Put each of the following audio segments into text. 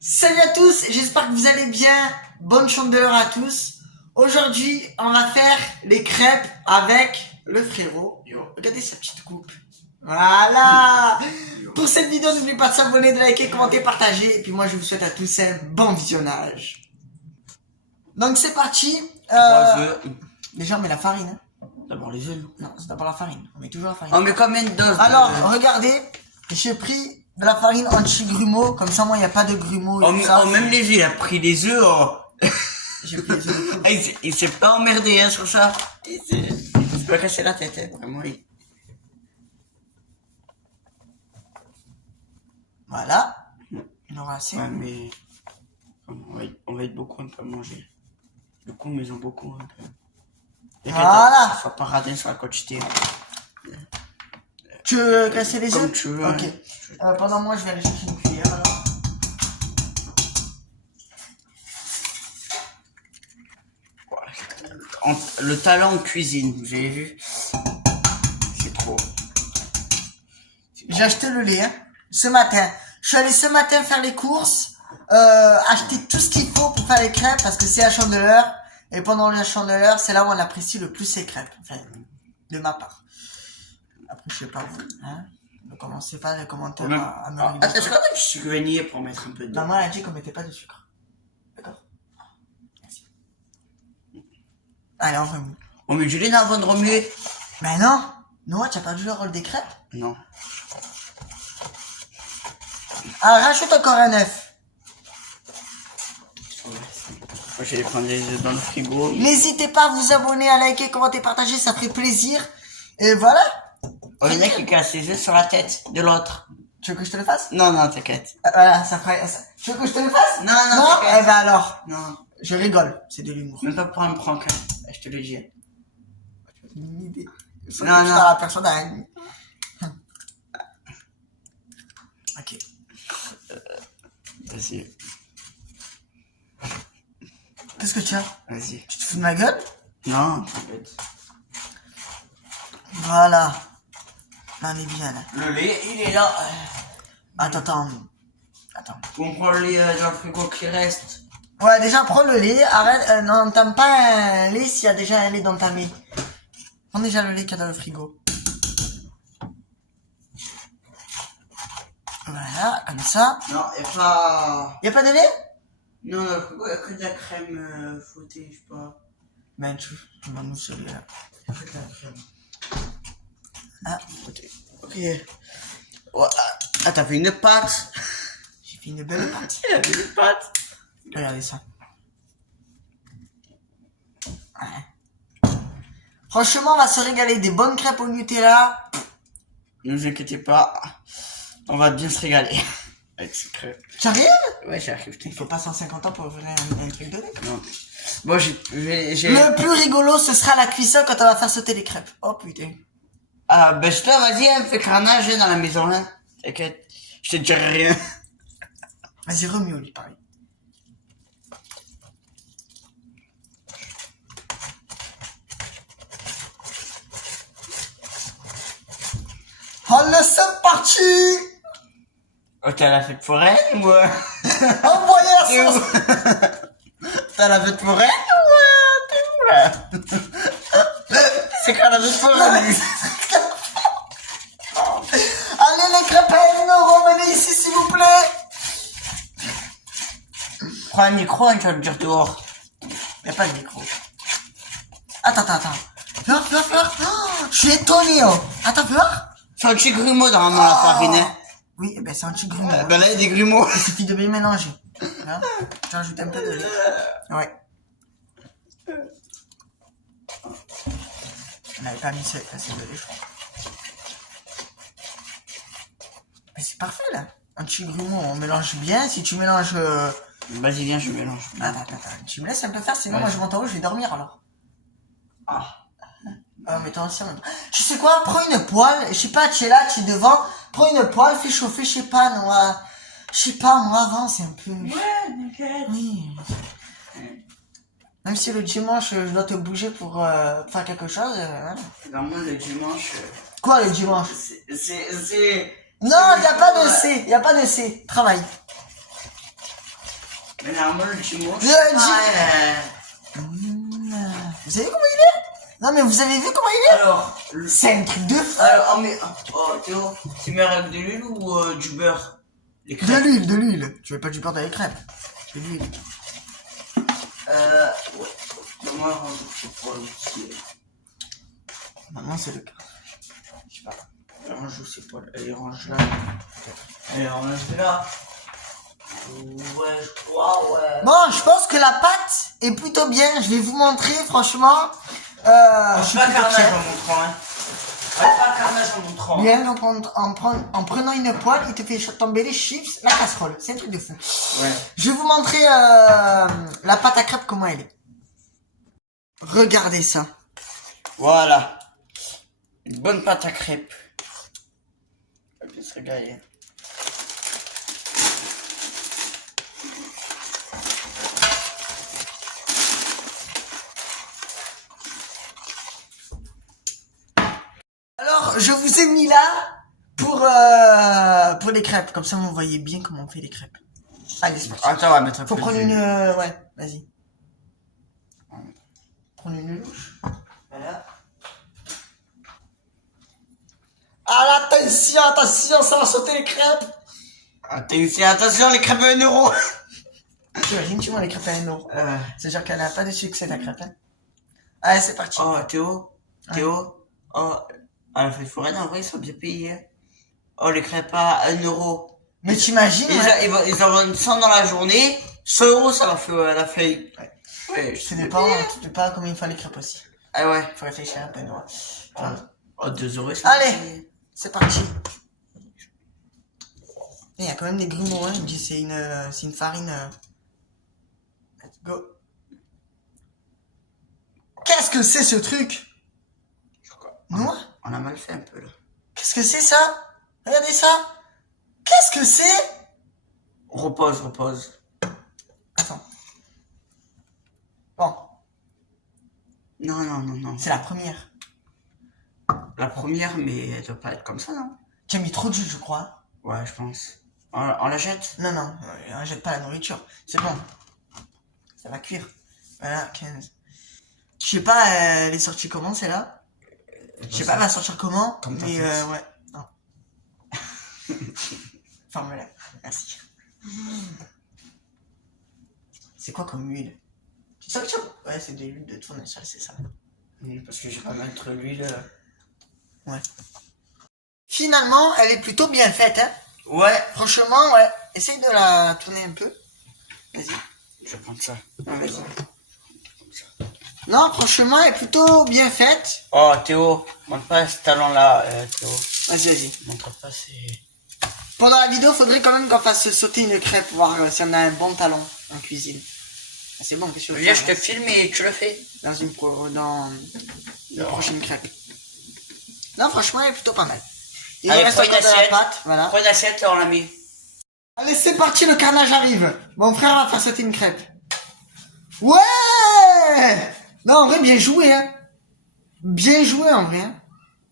Salut à tous, j'espère que vous allez bien. Bonne chandeleur à tous. Aujourd'hui, on va faire les crêpes avec le frérot. Yo, regardez sa petite coupe. Voilà. Pour cette vidéo, n'oubliez pas de s'abonner, de liker, commenter, partager. Et puis moi, je vous souhaite à tous un bon visionnage. Donc c'est parti. 3 œufs. Déjà, on met la farine. Hein. D'abord les œufs. Non, c'est d'abord la farine. On met toujours la farine. On met combien de doses? Alors, regardez, j'ai pris de la farine anti-grumeaux. Comme ça, moi, il n'y a pas de grumeaux. Oh, même les œufs, il a pris les œufs. Oh. J'ai pris les œufs. Ah, il s'est pas emmerdé hein, sur ça. Il s'est pas cassé la tête, hein, vraiment. Voilà. Il aura assez. Ouais, mais on va être beaucoup un peu à manger. Du coup, mais ils ont beaucoup un peu. Et Voilà. faut pas rater sur la quantité. Tu veux casser les Comme œufs? tu veux. Ok. Pendant moi, je vais aller chercher une cuillère. Alors. Le talent en cuisine, vous avez vu? C'est trop. J'ai acheté le lait hein, ce matin. Je suis allé ce matin faire les courses, acheter tout ce qu'il faut pour faire les crêpes parce que c'est la chandeleur. Et pendant la chandeleur, c'est là où on apprécie le plus ces crêpes. Enfin, de ma part. Après, je sais pas vous. Hein. Ne commencez pas les commentaires à me Attends, est-ce qu'on a du sucre vanillé pour mettre un peu dedans? Maman a dit qu'on mettait pas de sucre. D'accord. Merci. Allez, on remue. On met du lait avant de remuer? Mais non. Noah, tu as perdu le rôle des crêpes? Non. Ah, rajoute encore un œuf. Moi, je vais prendre les œufs dans le frigo. N'hésitez pas à vous abonner, à liker, commenter, partager, ça ferait plaisir. Et voilà. Oh, il y en a qui cassent les œufs sur la tête de l'autre. Tu veux que je te le fasse? Non, non, t'inquiète. Voilà, ça ferait... Tu veux que je te le fasse? Non, non, Non? t'inquiète. Eh ben alors. Non, Je rigole, c'est de l'humour. même pas pour un prank, hein. Je te le dis. Une idée. Non, non. La personne a une... Ok. Vas-y, Qu'est-ce que tu as? vas-y. Tu te fous de ma gueule? Non, t'inquiète. Voilà. Là, on est bien, là. Le lait, il est là. Attends. On prend le lait dans le frigo qui reste. Ouais, déjà, prends le lait. Arrête, n'entame pas un lait s'il y a déjà un lait dans ta main. Prends déjà le lait qu'il y a dans le frigo. Voilà, comme ça. Non, et pas... Y a pas de lait? Non, dans le frigo, il y a que de la crème fouettée, je sais pas. Ben, tu vas nous celui-là. Il y a que de la crème. Ah, Fouettée. Ok. Ouais, ah, t'as fait une pâte. j'ai fait une belle pâte. Il a fait une pâte. Regardez ça. Ouais. Franchement, on va se régaler des bonnes crêpes au Nutella. Ne vous inquiétez pas. On va bien se régaler. Avec ces crêpes. J'arrive? Ouais, j'arrive. Il faut pas 150 ans pour ouvrir un truc de lait. Non. Bon, j'ai... Le plus rigolo, ce sera la cuisson quand on va faire sauter les crêpes. Oh putain. Ah, ben, je te vas-y, hein, fais carnage dans la maison, là. T'inquiète. Je te dirai rien. Vas-y, remue au lit, pareil. Allez, c'est parti! Oh, t'as la fête foraine, ou... Envoyez la T'es où? sauce! T'as la fête foraine, ou... T'es où, là? C'est quand la fête foraine? Allez, les crêpes à 1 euro, venez ici, s'il vous plaît! Prends un micro, hein, tu vas le dire dehors. Y'a pas de micro. Attends. Fleur. Oh, je suis étonné, oh. Attends, Fleur. C'est un petit grumeau dans la farine, hein. Oui, eh ben c'est un petit grumeau. Ben là, il y a des grumeaux. Il suffit de bien mélanger. Là, je rajoute un peu de lait. Ouais. On n'avait pas mis assez de lait, je crois. Mais c'est parfait, là. Un petit grumeau, on mélange bien. Si tu mélanges... Vas-y, viens, je mélange. Attends. Tu me laisses un peu faire, sinon Ouais. moi je monte en haut, je vais dormir, alors. Ah. Mais toi aussi en même temps. Tu sais quoi? Prends une poêle. Je sais pas, tu es là, tu es devant. Prends une poêle, fais chauffer, je sais pas, moi. Je sais pas, moi, avance un peu. Ouais, t'inquiète. Oui. Même si le dimanche, je dois te bouger pour faire quelque chose. Hein. Dans moi, le dimanche... Quoi, le dimanche? C'est... Non, y a pas de C. Y a pas de C. Travail. Mais normalement, le jumeau. Vous avez vu comment il est? Non mais vous avez vu comment il est? Alors, C'est un truc de fou. alors, oh, mais, oh, Théo, tu mets avec de l'huile ou du beurre? Les De crêpes. l'huile, de l'huile. Tu veux pas du beurre dans les crêpes? De l'huile. Ouais. Moi, je sais pas aussi. Maintenant c'est le cas. Je sais pas. Alors, je sais pas. Elle range là. Elle range là. Ouais, je crois, ouais. Bon, je pense que la pâte est plutôt bien. Je vais vous montrer, franchement. Je suis suis pas plutôt carnage fier. en montrant, hein. Pas carnage en montrant. Bien, donc en prenant une poêle, il te fait tomber les chips, la casserole. C'est un truc de fou. Ouais. Je vais vous montrer la pâte à crêpes, comment elle est. Regardez ça. Voilà. Une bonne pâte à crêpes. Elle va bien se régaler. Alors, je vous ai mis là pour les crêpes. Comme ça, vous voyez bien comment on fait les crêpes. Allez, c'est parti. Attends, on va mettre un Faut peu prendre d'huile. une... ouais, vas-y. Prendre une louche. Voilà. Ah, attention, attention, ça va sauter les crêpes. Attention, les crêpes à 1 euro. T'imagines, tu vois les crêpes à 1 euro. C'est-à-dire qu'elle n'a pas de succès, la crêpe. Hein. Allez, c'est parti. Oh, Théo. Oh, à la fête foraine, en vrai, ils sont bien payés. Hein. Oh, les crêpes à 1 euro. Mais t'imagines, Ils en vendent 100 dans la journée. 100 euros, ça leur fait la feuille. Ouais, ça dépend combien il faut les crêpes aussi. Ah ouais. Faut réfléchir un peu, Noah. Oh, 2 euros, c'est Allez, c'est parti. Il y a quand même des grumeaux, hein. Il me dit c'est une farine. Let's go. Qu'est-ce que c'est ce truc? Noah? On a mal fait un peu là. Qu'est-ce que c'est ça? Regardez ça. Qu'est-ce que c'est? Repose. Attends. Bon, Non. c'est la première. La première, mais elle doit pas être comme ça, non? Tu as mis trop de jus, je crois. Ouais, je pense. On la jette? Non, on jette pas la nourriture. C'est bon. Ça va cuire. Voilà, 15. Je sais pas, elle est sortie comment, celle-là? Je sais pas, elle va sortir comment? Comme ta mais tête. ouais. Non. Ferme-la. Merci. C'est quoi comme huile? Tu sais que ouais, c'est de l'huile de tournesol, c'est ça. Oui, parce que j'ai pas mettre l'huile. Ouais. Finalement, elle est plutôt bien faite, hein. Ouais. Franchement, ouais. Essaye de la tourner un peu. Vas-y. Je vais prendre ça. Vas-y. Non, franchement, elle est plutôt bien faite. Oh, Théo, montre pas ce talon-là, Théo. Vas-y. Montre pas, c'est... Pendant la vidéo, faudrait quand même qu'on fasse sauter une crêpe, voir si on a un bon talent en cuisine. Ah, c'est bon, qu'est-ce que tu veux Viens, faire, je te filme et tu le fais. dans une prochaine crêpe. Non, franchement, elle est plutôt pas mal. Il Allez, reste prends une encore de la assiette. pâte, voilà. Prends une assiette, là, on l'a mis. Allez, c'est parti, le carnage arrive. Mon frère va faire sauter une crêpe. Ouais! Non, en vrai, bien joué, hein. Bien joué, en vrai. Hein.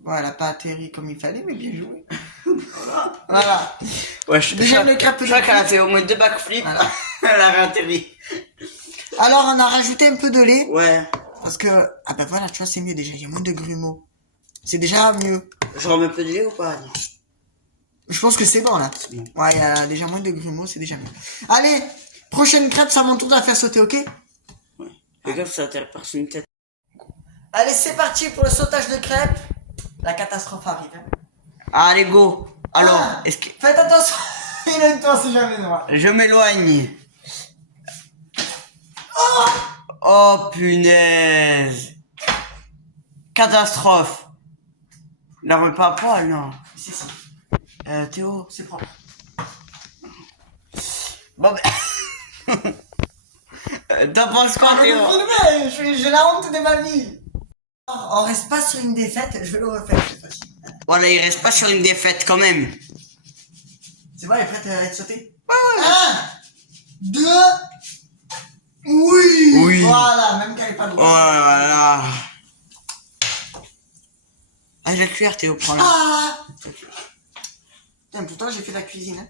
Bon, elle a pas atterri comme il fallait, mais bien joué. Voilà. Ouais, Deuxième le crêpe de Je crois qu'elle a cuit. fait au moins 2 backflips. Voilà. Elle a réatterri. Alors, on a rajouté un peu de lait. Ouais. Parce que, ah ben voilà, tu vois, c'est mieux déjà. Il y a moins de grumeaux. C'est déjà mieux. Je remets un peu de lait ou pas? Non. Je pense que c'est bon, là. C'est bon. Ouais, il y a déjà moins de grumeaux, c'est déjà mieux. Allez, prochaine crêpe, c'est à mon tour de la faire sauter, ok? Ouais. Fais gaffe, ça atterrit par sur une tête. Allez, c'est parti pour le sautage de crêpes. La catastrophe arrive. Hein. Allez, go. Alors, Ah, est-ce que... faites attention. Éloigne-toi, c'est jamais noir. Je m'éloigne. Oh, punaise. Catastrophe. La remets pas à poil, non. Si. Théo. C'est propre. Bon, t'en penses quoi, Théo? J'ai la honte de ma vie. On reste pas sur une défaite, je vais le refaire cette fois-ci. Voilà, il reste pas sur une défaite, quand même. C'est bon, elle est prête à être sautée? 1, 2, oui! Oui. Voilà, même qu'elle est pas Oh droite. là là. Ah, la cuillère, Théo, prends-la. Ah! Putain, pourtant j'ai fait de la cuisine, hein.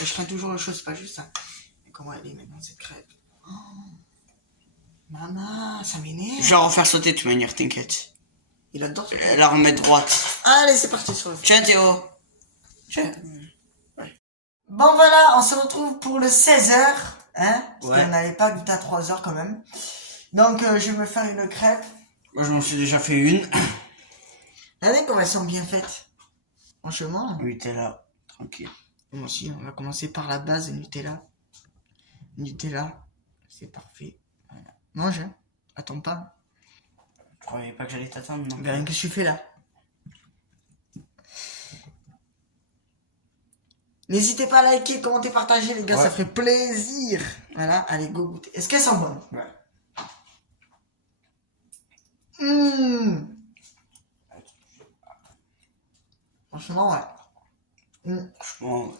Et je crains toujours les choses, c'est pas juste ça. comment elle est maintenant cette crêpe. Oh. Maman, ça m'énerve. Je vais la refaire sauter de toute manière, t'inquiète. Il adore ça. La remettre droite. Allez, c'est parti sur le feu. Tiens Théo. Tiens. Bon voilà, on se retrouve pour le 16h. Hein, parce Ouais. qu'on n'allait pas goûter à 3h quand même. Donc je vais me faire une crêpe. Moi je m'en suis déjà fait une. Regardez comment elles sont bien faites. Franchement. Nutella, tranquille. Moi aussi, on va commencer par la base, Nutella. Nutella, c'est parfait. Voilà. Mange, hein. Attends pas. Je croyais pas que j'allais t'attendre, non? Regarde, qu'est-ce que tu fais là? N'hésitez pas à liker, commenter, partager, les gars, Ouais. ça ferait plaisir. Voilà, allez, go goûter. Est-ce qu'elles sont bonnes? Ouais. Franchement, ouais. Franchement,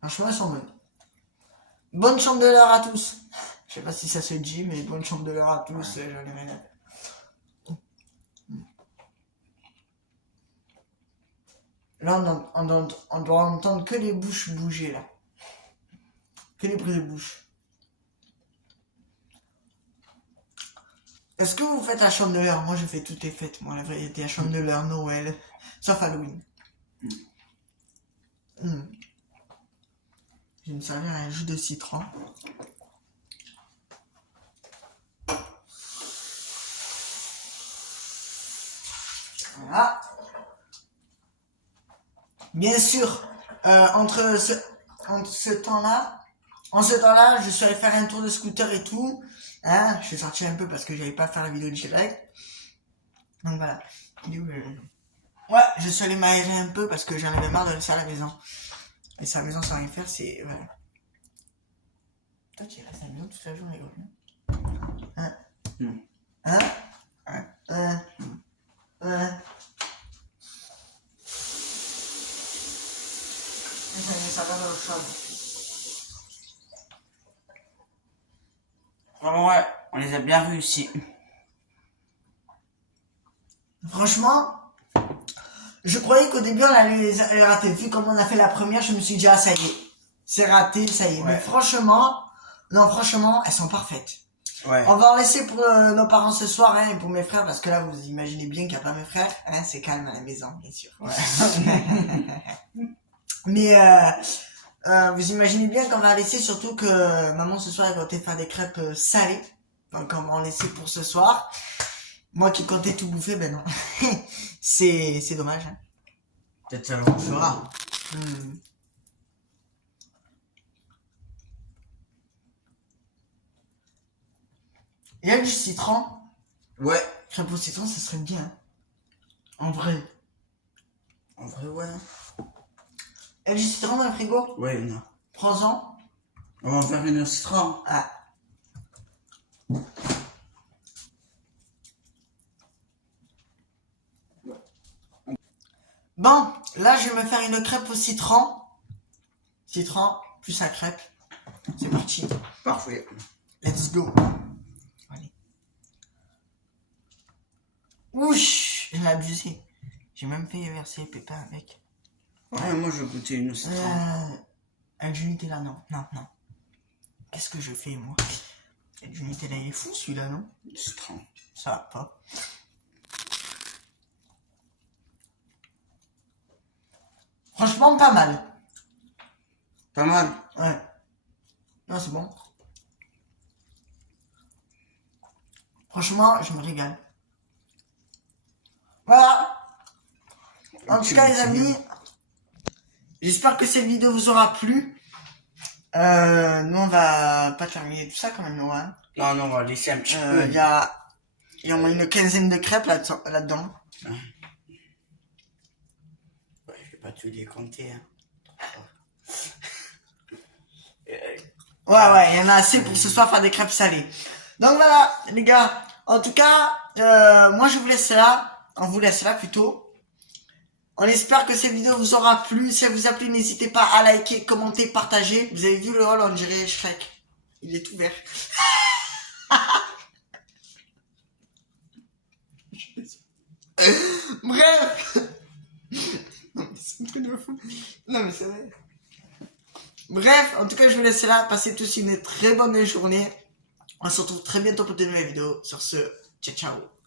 Franchement, elles sont bonnes. Bonne chambre de l'heure à tous. Je sais pas si ça se dit, mais bonne chambre de l'heure à tous. J'en ai rien à faire. Là, on doit entendre que les bouches bouger, là. Que les bruits de bouche. Est-ce que vous faites la chandeleur? Moi, je fais toutes les fêtes. Moi, la vérité, la chandeleur, Noël. Sauf Halloween. Je vais me servir un jus de citron. Voilà. Bien sûr, entre ce temps-là, je suis allé faire un tour de scooter et tout. Hein, je suis sorti un peu parce que j'avais pas faire la vidéo direct. Donc voilà. Ouais, je suis allé m'aérer un peu parce que j'en avais marre de rester à la maison. Et à la maison sans rien faire, c'est... Voilà. Toi, tu restes à la maison toute la journée, gros. Hein? Hein? Ça va dans le chaud. vraiment ouais, on les a bien réussi. Franchement, je croyais qu'au début on allait les rater. Vu comme on a fait la première, je me suis dit, ah ça y est, c'est raté, ça y est. Ouais. Mais franchement, elles sont parfaites. Ouais. On va en laisser pour nos parents ce soir, hein, et pour mes frères, parce que là, vous imaginez bien qu'il n'y a pas mes frères. Hein, c'est calme à la maison, bien sûr. Ouais. Mais vous imaginez bien qu'on va laisser, surtout que maman ce soir elle comptait faire des crêpes salées. Donc on va en laisser pour ce soir. Moi qui comptais tout bouffer, ben non. c'est dommage. Hein. Peut-être ça le fera. Il y a du citron. Ouais. Crêpe au citron, ça serait bien. Hein. En vrai. En vrai, ouais. Il y a du citron dans le frigo? Ouais, non. Prends-en. On va en faire une au citron. Ah. Bon, là je vais me faire une crêpe au citron. Citron plus la crêpe. C'est parti. Parfait. Let's go. Allez. Ouch, je l'ai abusé. J'ai même fait verser les pépins avec. Ouais, moi je vais goûter une au citron. Un du Nutella, non. Qu'est-ce que je fais, moi? Le du Nutella, il est fou, celui-là, non? Citron. Ça va pas. Franchement, pas mal. Pas mal. Ouais. Non, c'est bon. Franchement, je me régale. Voilà. En tout cas, les amis, j'espère que cette vidéo vous aura plu. Nous, on va pas terminer tout ça quand même, non, hein. Non, non, on va laisser un petit peu. Il y a au moins une quinzaine de crêpes là-dedans. Ouais, je vais pas tous les compter, hein. Ouais, il y en a assez pour ce soir faire des crêpes salées. Donc voilà, les gars. En tout cas, moi je vous laisse là. On vous laisse là plutôt. On espère que cette vidéo vous aura plu. Si elle vous a plu, n'hésitez pas à liker, commenter, partager. Vous avez vu le rôle, on dirait Shrek. Il est tout vert. Bref. Non mais c'est un truc de fou. Non mais c'est vrai. Bref, en tout cas, je vous laisse là. Passez tous une très bonne journée. On se retrouve très bientôt pour de nouvelles vidéos. Sur ce, ciao ciao.